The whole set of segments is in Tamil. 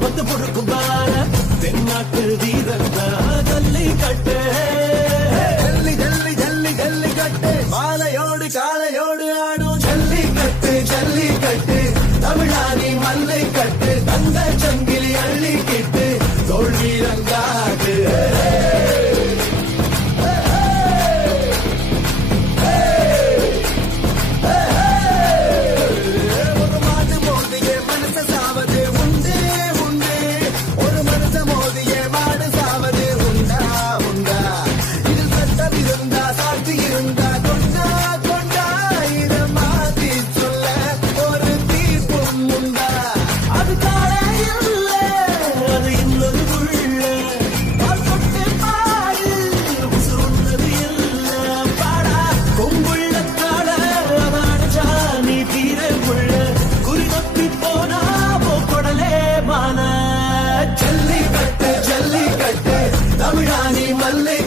வந்து முறுக்கும் பால தென்னாட்டு வீரந்த கட்டு. ஜல்லி ஜல்லி ஜல்லி ஜல்லி கட்டு. மாலையோடு காலையோடு ஆடும் ஜல்லி கட்டு ஜல்லி கட்டு. தமிழானி மல்லை கட்டு தந்த சங்கிலி அள்ளி கிட்டு தோல்வி ரங்கா Hallelujah.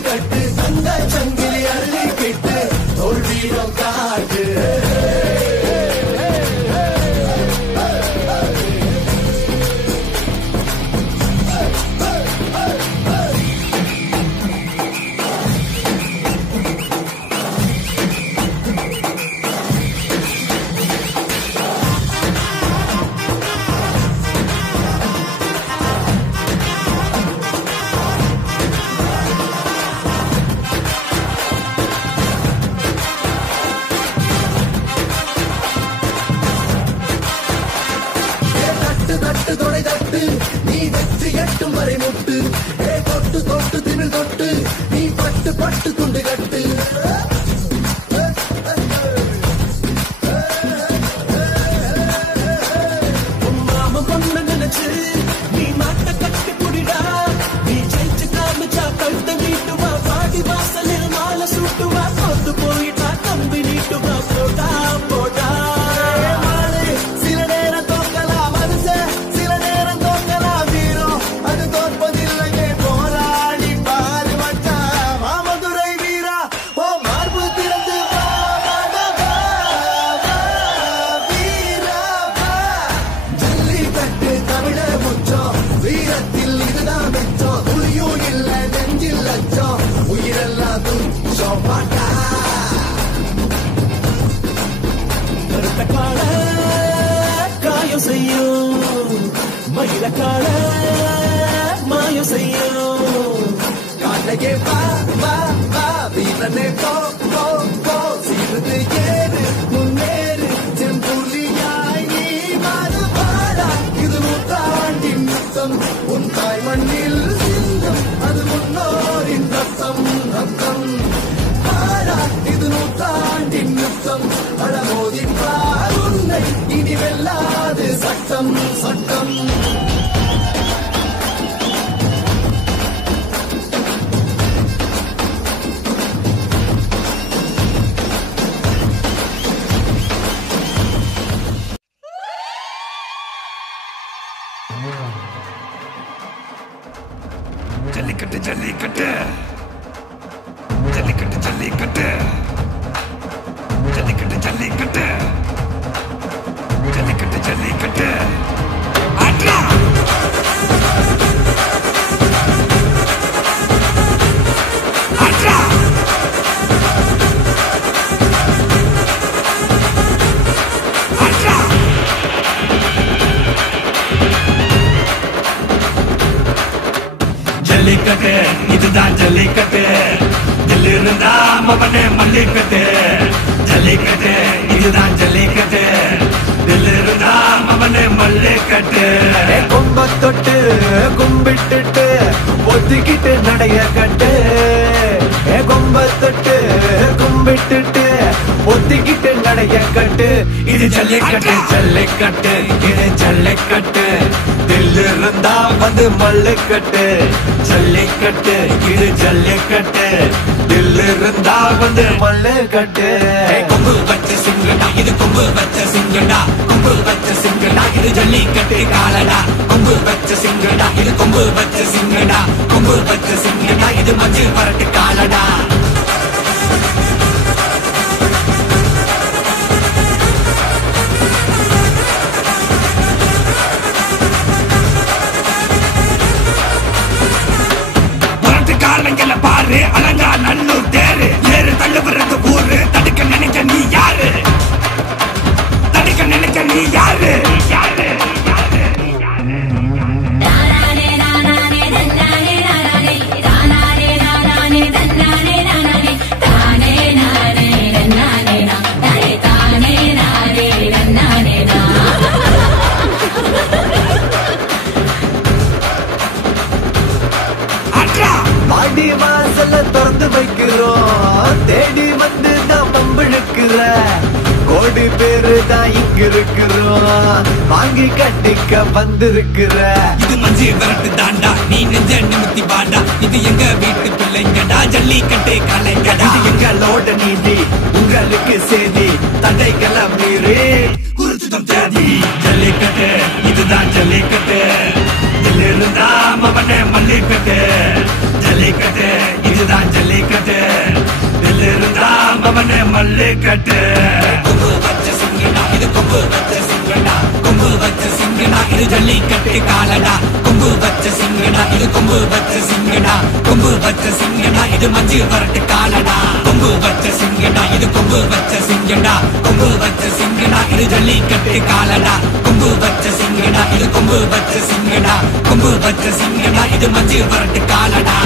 தொட்டு நீ வெற்றி எட்டும் வரை முட்டு. ஏ தொட்டு தொட்டு திமிழ் தொட்டு நீ பட்டு பட்டு துண்டு கட்டு. மயில கால மாயம் செய்யும் காட்டையே வா வா வா வீரனே போ போ போ சீருது சுத்திக்கிட்டு நடைய கட்டு. ஏ கொம்ப தொட்டு கும்பிட்டுட்டு ஒத்திக்கிட்டு நடைய கட்டு. இது ஜல்லிக்கட்டு ஜல்லிக்கட்டு இது ஜல்லிக்கட்டு. தில்லு இருந்தா வந்து மல்லுக்கட்டு. ஜல்லிக்கட்டு இது ஜல்லிக்கட்டு. தில்லு இருந்தா வந்து மல்லுக்கட்டு. கொம்பு வச்ச சிங்கடா இது கொம்பு வச்ச சிங்கடா. கொம்பு வச்ச சிங்கடா இது ஜல்லிக்கட்டு காலடா. கொம்பு வச்ச சிங்கடா இது கொம்பு வச்ச சிங்கடா. கொம்பு பத்து சிங்கி இது மஞ்சள் பரட்டுக்கா? வைக்கிறோம். தேடி வந்து தான் பம்பிழுக்கிற கோடி பேரு தான் இங்க இருக்கிறோம். வாங்கி கட்டிக்க வந்திருக்கிற. இது மஞ்சு விரட்டு தாண்டா. நீ நெஞ்ச நிமித்தி பாண்டா இது எங்க வீட்டு பிள்ளைங்கடா. ஜல்லிக்கட்டு கலைங்கடா இது எங்களோட நீதி. உங்களுக்கு செய்தி தடைகளை மீறி. குறிச்சிடும் தேதி ஜல்லிக்கட்டு. இதுதான் ஜல்லிக்கட்டு. இதிலிருந்தா மவனே மல்லிக்கட்டு. மல்லிக்கட்டு கொம்பு வச்சு சிங்கினா இது கொம்பு வச்சு சிங்கினா கொம்பு வச்சு சிங்கினா இது ஜல்லிக்கட்டு காலடா கொம்பு வச்சு சிங்கினா இது கொம்பு வச்சு சிங்கினா கொம்பு வச்சு சிங்கினா இது மஞ்சு வரட்டு காலடா கொம்பு வச்சு சிங்கினா இது கொம்பு வச்சு சிங்கினா கொம்பு வச்சு சிங்கினா இது ஜல்லிக்கட்டு காலடா கொம்பு வச்சு சிங்கினா இது கொம்பு வச்சு சிங்கினா கொம்பு வச்சு சிங்கினா இது மஞ்சு வரட்டு காலடா.